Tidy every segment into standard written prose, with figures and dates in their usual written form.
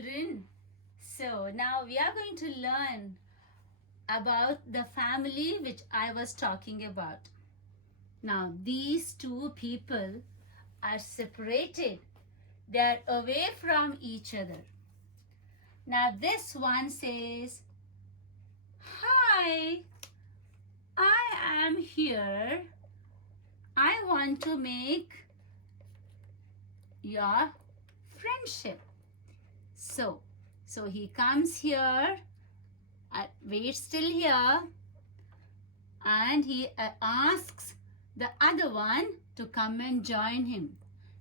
children. So now we are going to learn about the family which I was talking about. Now these two people are separated. They are away from each other. Now this one says, "Hi, I am here. I want to make your friendship." So he comes here, waits till here, and he asks the other one to come and join him.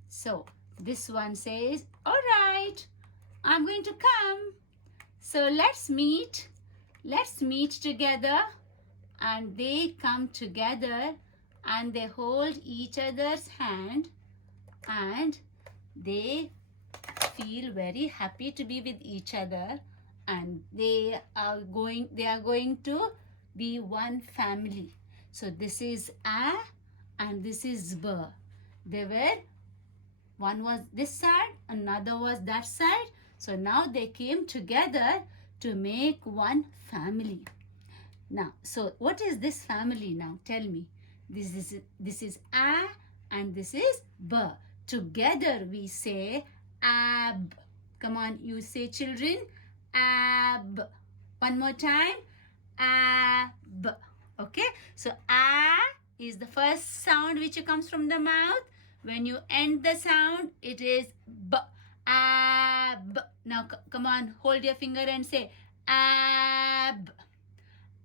So this one says, "All right, I'm going to come. So let's meet. Let's meet together." And they come together and they hold each other's hand and they feel very happy to be with each other, and they are going to be one family. So this is A and this is B. One was this side, another was that side. So now they came together to make one family. Now, so what is this family now? Tell me. This is A and this is B. Together we say ab. Come on, you say, children. Ab. One more time. Ab. Okay. So A is the first sound which comes from the mouth. When you end the sound, it is B. Ab. Now come on, hold your finger and say ab.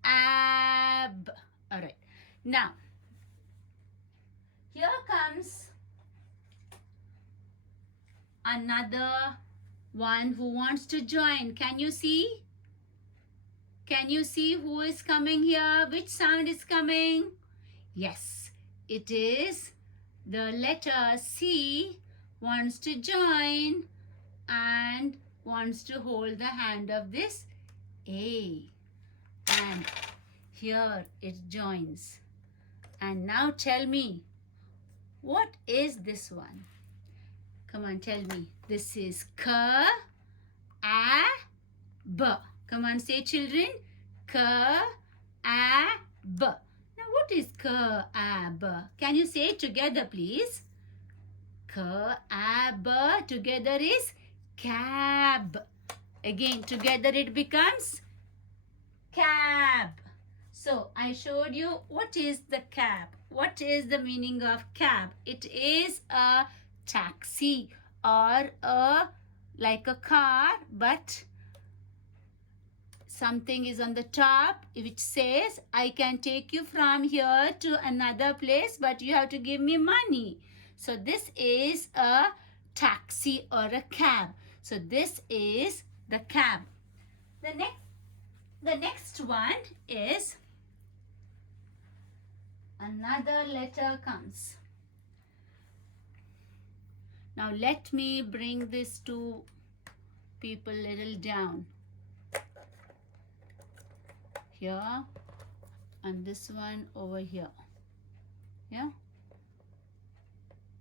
Ab. All right. Now, here comes another one who wants to join. Can you see? Can you see who is coming here? Which sound is coming? Yes, it is the letter C wants to join and wants to hold the hand of this A. And here it joins. And now tell me, what is this one? Come on, tell me. This is K, A, B. Come on, say, children. K, A, B. Now, what is K, A, B? Can you say it together, please? K, A, B. Together is cab. Again, together it becomes cab. So, I showed you what is the cab. What is the meaning of cab? It is a taxi or like a car, but something is on the top which says, "I can take you from here to another place, but you have to give me money." So this is a taxi or a cab. So this is the cab. The next one is another letter comes. Now let me bring these two people little down. Here and this one over here. Yeah?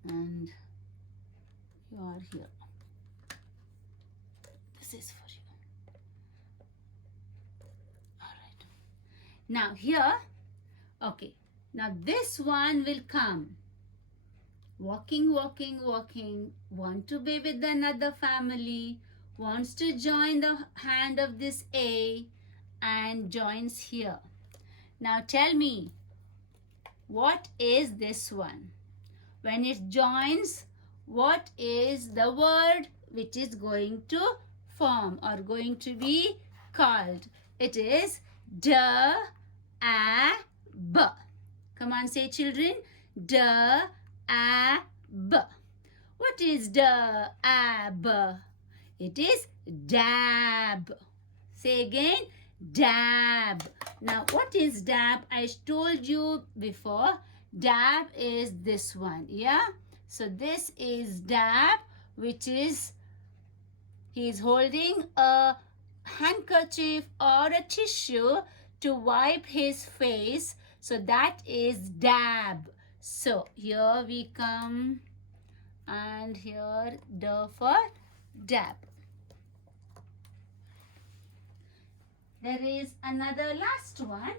And you are here. This is for you. All right. Now here, okay. Now this one will come. Walking, walking, walking. Want to be with another family. Wants to join the hand of this A and joins here. Now tell me, what is this one? When it joins, what is the word which is going to form or going to be called? It is D-A-B. Come on, say, children. D-A-B. What is D-A-B? It is dab. Say again. Dab. Now, what is dab? I told you before. Dab is this one. Yeah? So, this is dab, which is he is holding a handkerchief or a tissue to wipe his face. So, that is dab. So, here we come and here D for dab. there is another last one.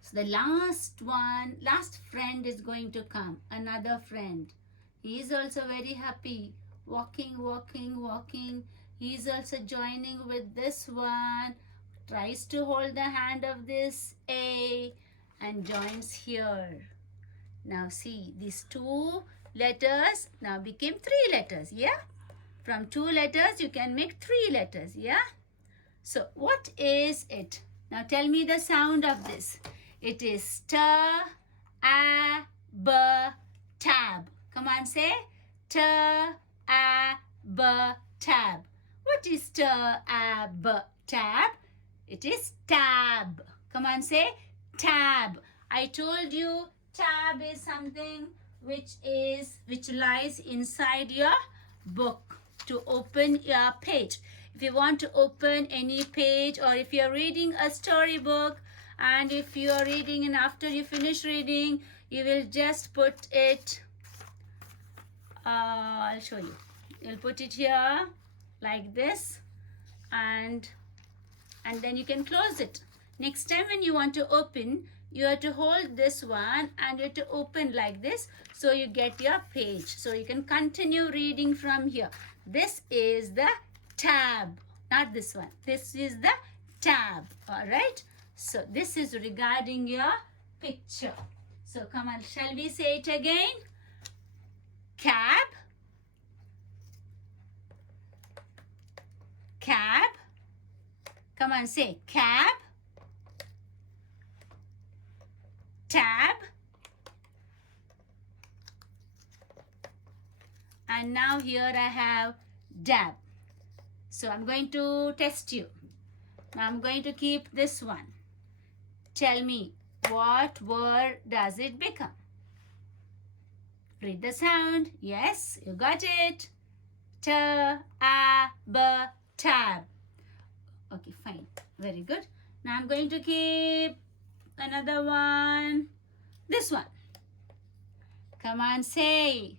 So the last one, last friend is going to come. Another friend. He is also very happy. Walking, walking, walking. He is also joining with this one. Tries to hold the hand of this A and joins here. Now see, these two letters now became three letters, yeah? From two letters, you can make three letters, yeah? So what is it? Now tell me the sound of this. It is t, a, b, tab. Come on, say t, a, b, tab. What is t, a, b, tab? It is tab. Come on, say tab. I told you tab is something which lies inside your book to open your page. If you want to open any page, or if you're reading a storybook, and if you are reading and after you finish reading, you will just put it, I'll show you. You'll put it here like this, and then you can close it. Next time when you want to open, you have to hold this one and you have to open like this, so you get your page. So you can continue reading from here. This is the tab, not this one. This is the tab, all right? So this is regarding your picture. So come on, shall we say it again? Cab, cab. Come on, say cab, tab, and now here I have dab. So I'm going to test you. Now I'm going to keep this one. Tell me, what word does it become? Read the sound. Yes, you got it. T, a, b, tab. Okay, fine. Very good. Now I'm going to keep another one. This one. Come on, say.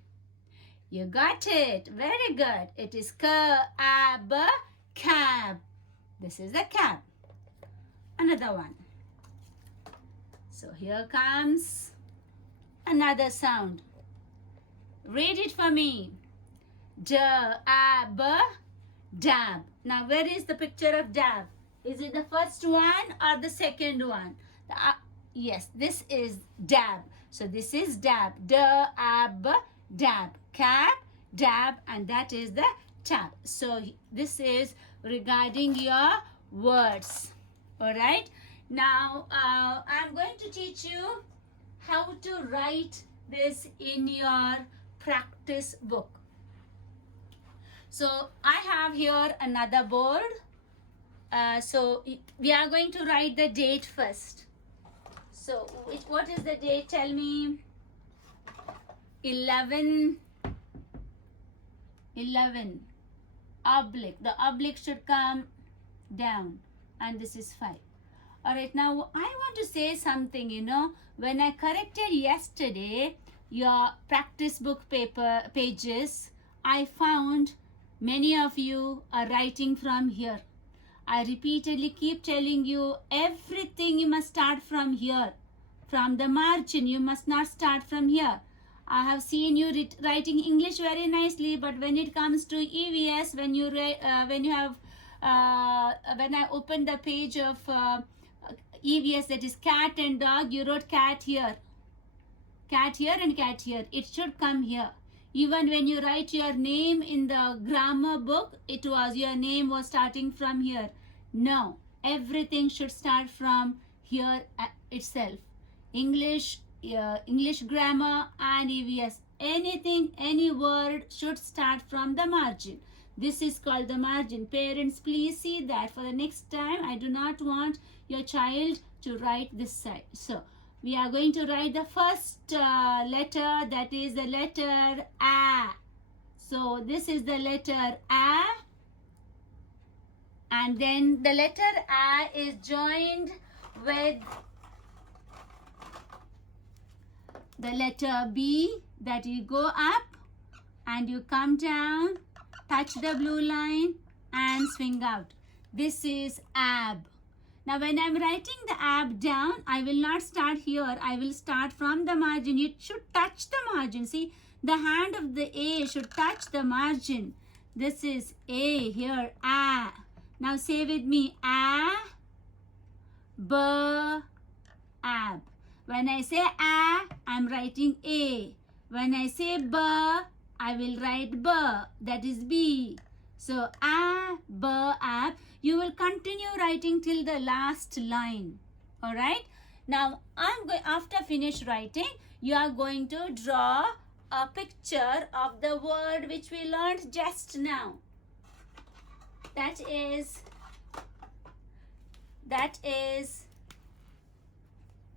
You got it. Very good. It is k-a-b, cab. This is the cab. Another one. So here comes another sound. Read it for me. D-a-b, dab. Now where is the picture of dab? Is it the first one or the second one? Yes, this is dab. So this is dab. D-a-b, dab. Cab, dab, and that is the tab. So this is regarding your words. All right. Now I'm going to teach you how to write this in your practice book. So I have here another board. So we are going to write the date first. So what is the date? Tell me. 11 oblique. The oblique should come down, and this is 5. All right, now I want to say something. When I corrected yesterday your practice book pages, I found many of you are writing from here. I repeatedly keep telling you, everything you must start from here. From the margin, you must not start from here. I have seen you writing English very nicely, but when it comes to EVS, when I opened the page of EVS, that is cat and dog, you wrote cat here and cat here. It should come here. Even when you write your name in the grammar book, your name was starting from here. No, everything should start from here itself. English grammar and EVS, anything, any word should start from the margin. This is called the margin. Parents, please see that for the next time. I do not want your child to write this side. So we are going to write the first letter, that is the letter A. So this is the letter A, and then the letter A is joined with the letter B, that you go up and you come down, touch the blue line and swing out. This is ab. Now when I'm writing the ab down, I will not start here. I will start from the margin. It should touch the margin. See, the hand of the A should touch the margin. This is A here, A. Now say with me, A, B, ab. When I say A, I'm writing A. When I say B, I will write B. That is B. So A, B, ab. You will continue writing till the last line. Alright? Now, after finish writing, you are going to draw a picture of the word which we learned just now. That is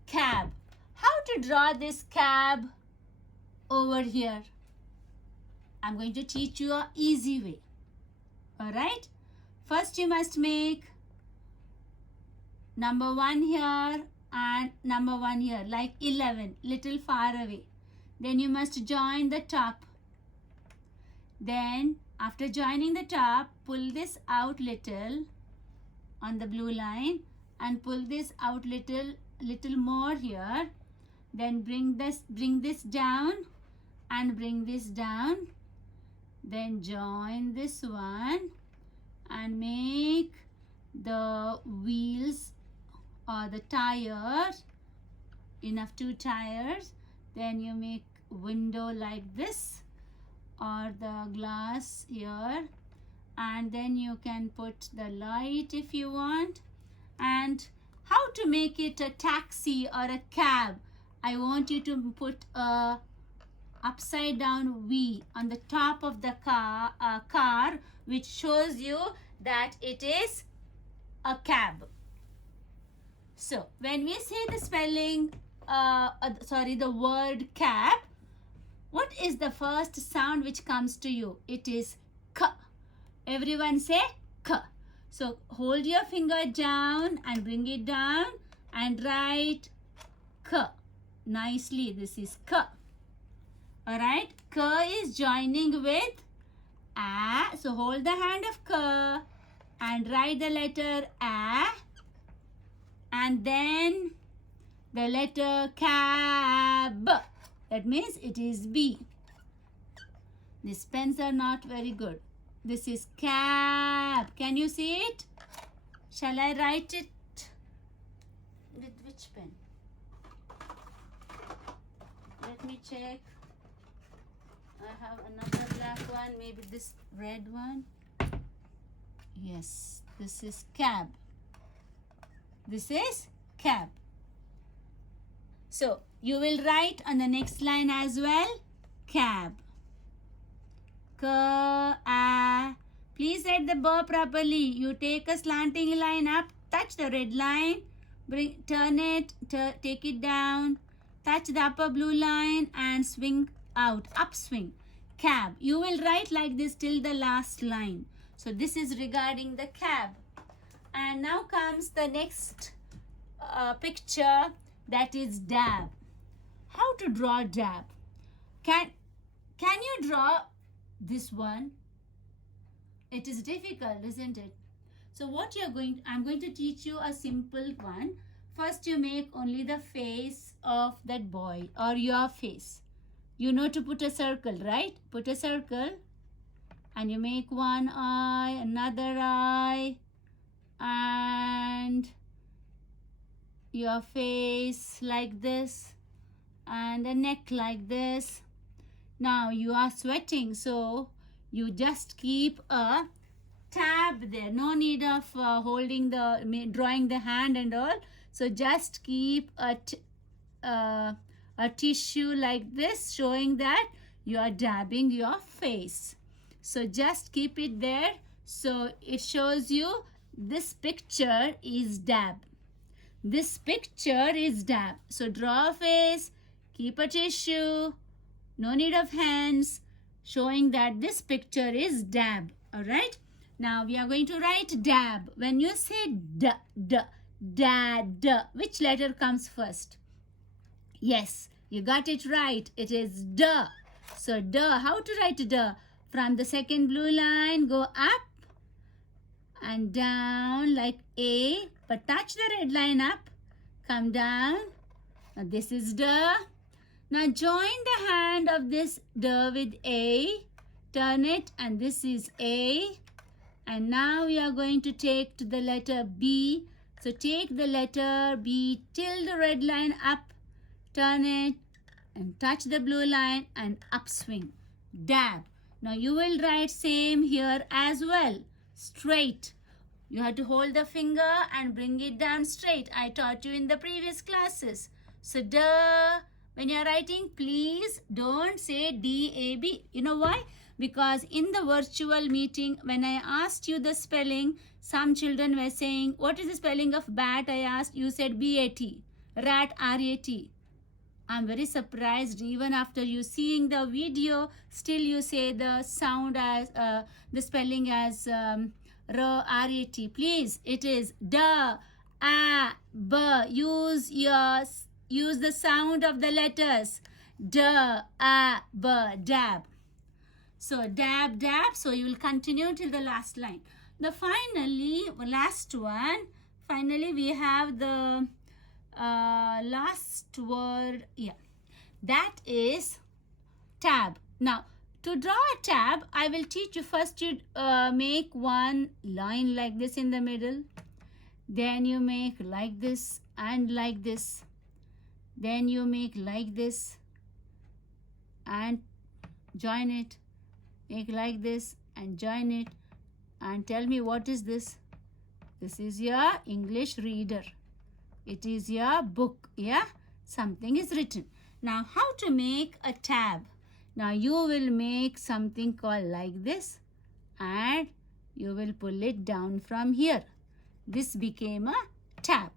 cab. How to draw this cab over here? I'm going to teach you an easy way. Alright? First you must make number 1 here and number 1 here, like 11, little far away. Then you must join the top. Then after joining the top, pull this out little on the blue line and pull this out little more here. Then bring this down and bring this down. Then join this one and make the wheels or the tires, enough 2 tires. Then you make window like this or the glass here, and then you can put the light if you want. And how to make it a taxi or a cab? I want you to put a upside down V on the top of the car, which shows you that it is a cab. So when we say the spelling, the word cab, what is the first sound which comes to you? It is K. Everyone say K. So hold your finger down and bring it down and write K. Nicely, this is K. Alright, K is joining with A. So hold the hand of K and write the letter A. And then the letter cab. That means it is B. These pens are not very good. This is cab. Can you see it? Shall I write it with which pen? Let me check. I have another black one, maybe this red one. Yes, this is cab. This is cab. So, you will write on the next line as well, cab. Ka. Please write the B properly. You take a slanting line up, touch the red line, turn it, take it down, touch the upper blue line and swing out, upswing, cab. You will write like this till the last line. So this is regarding the cab. And now comes the next picture, that is dab. How to draw dab? Can you draw this one? It is difficult, isn't it? So what I'm going to teach you a simple one. First you make only the face of that boy or your face. You know to put a circle, right? Put a circle and you make one eye, another eye, and your face like this and the neck like this. Now you are sweating, so you just keep a tab there. No need of drawing the hand and all. So just keep a tissue like this, showing that you are dabbing your face. So just keep it there. So it shows you this picture is dab. This picture is dab. So draw a face, keep a tissue, no need of hands, showing that this picture is dab. Alright? Now we are going to write dab. When you say which letter comes first? Yes, you got it right. It is D. So D, how to write D? From the second blue line, go up and down like A, but touch the red line up. Come down. Now this is D. Now join the hand of this D with A. Turn it, and this is A. And now we are going to take to the letter B. So take the letter B till the red line up. Turn it and touch the blue line and upswing. Dab. Now you will write same here as well. Straight. You have to hold the finger and bring it down straight. I taught you in the previous classes. So when you are writing, please don't say D-A-B. You know why? Because in the virtual meeting, when I asked you the spelling, some children were saying, what is the spelling of bat? I asked, you said B-A-T. Rat, R-A-T. I'm very surprised, even after you seeing the video, still you say the sound as, the spelling as R-A-T. Please, it is da, a, b. Use the sound of the letters. Da, a, b, dab. So dab, dab. So you will continue till the last line. The last one. Finally, we have the last word. Yeah, that is tab. Now, to draw a tab, I will teach you first. You make one line like this in the middle. Then you make like this and like this. Then you make like this and join it. Make like this and join it. And tell me, what is this? This is your English reader. It is your book. Yeah, something is written. Now, how to make a tab? Now, you will make something called like this and you will pull it down from here. This became a tab.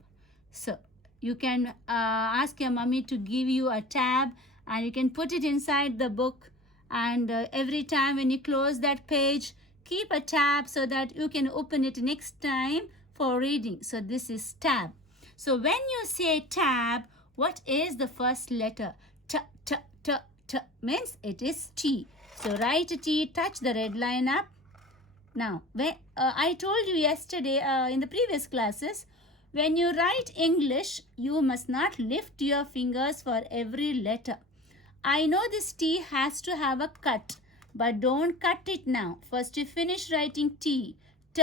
So, you can ask your mommy to give you a tab and you can put it inside the book, and every time when you close that page, keep a tab so that you can open it next time for reading. So, this is tab. So, when you say tab, what is the first letter? T, t, t, t means it is T. So, write T, touch the red line up. Now, I told you yesterday in the previous classes, when you write English, you must not lift your fingers for every letter. I know this T has to have a cut, but don't cut it now. First, you finish writing T, T,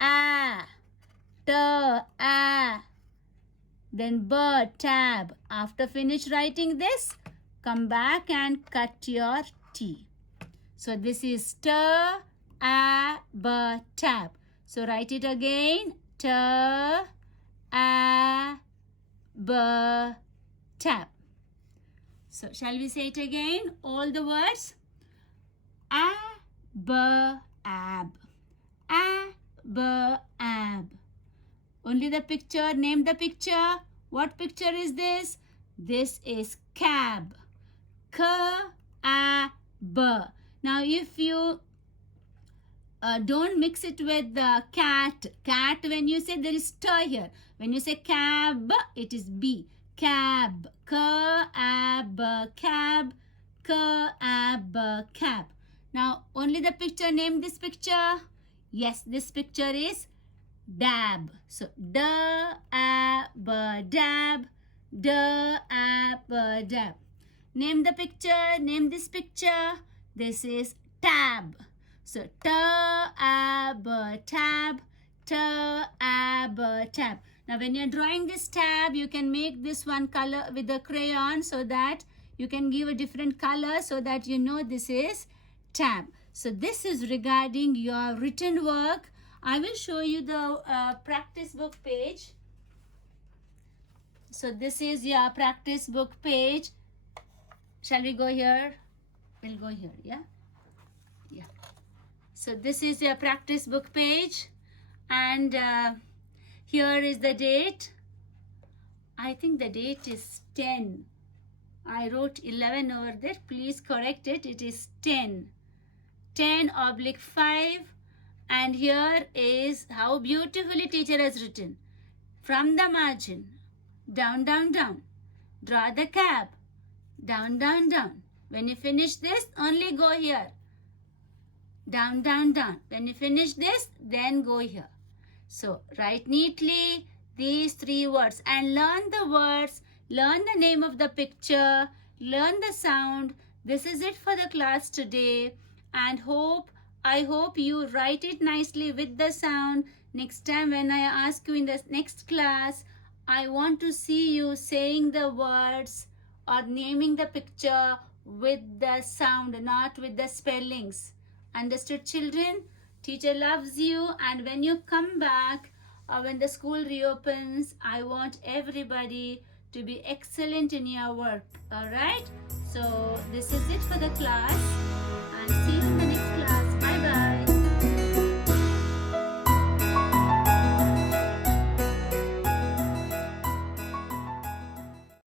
A, T, A. Then B, tab. After finish writing this, come back and cut your T. So this is T, A, B, tab. So write it again. T, A, B, tab. So shall we say it again? All the words. A, B, ab. A, B, ab. Only the picture. Name the picture. What picture is this? This is cab. K, A, B. Now if you don't mix it with the cat. Cat, when you say, there is T here. When you say cab, it is B. Cab. K, A, B, cab. K, A, B, cab. Now, only the picture. Name this picture. Yes, this picture is dab. So, D, A, B, dab. D, A, B, dab. Name the picture. Name this picture. This is tab. So, T, A, B, tab. T, A, B, tab. Now, when you're drawing this tab, you can make this one color with the crayon so that you can give a different color so that you know this is tab. So, this is regarding your written work. I will show you the practice book page. So, this is your practice book page. Shall we go here? We'll go here, yeah? Yeah. So, this is your practice book page. And here is the date. I think the date is 10. I wrote 11 over there. Please correct it. It is 10. 10/5. And here is how beautifully teacher has written. From the margin. Down, down, down. Draw the cab. Down, down, down. When you finish this, only go here. down, down, down. When you finish this, then go here. So write neatly these 3 words and learn the words, learn the name of the picture, learn the sound. This is it for the class today, and I hope you write it nicely with the sound. Next time when I ask you in the next class, I want to see you saying the words or naming the picture with the sound, not with the spellings. Understood, children? Teacher loves you, and when you come back or when the school reopens, I want everybody to be excellent in your work. Alright? So this is it for the class, and see you in the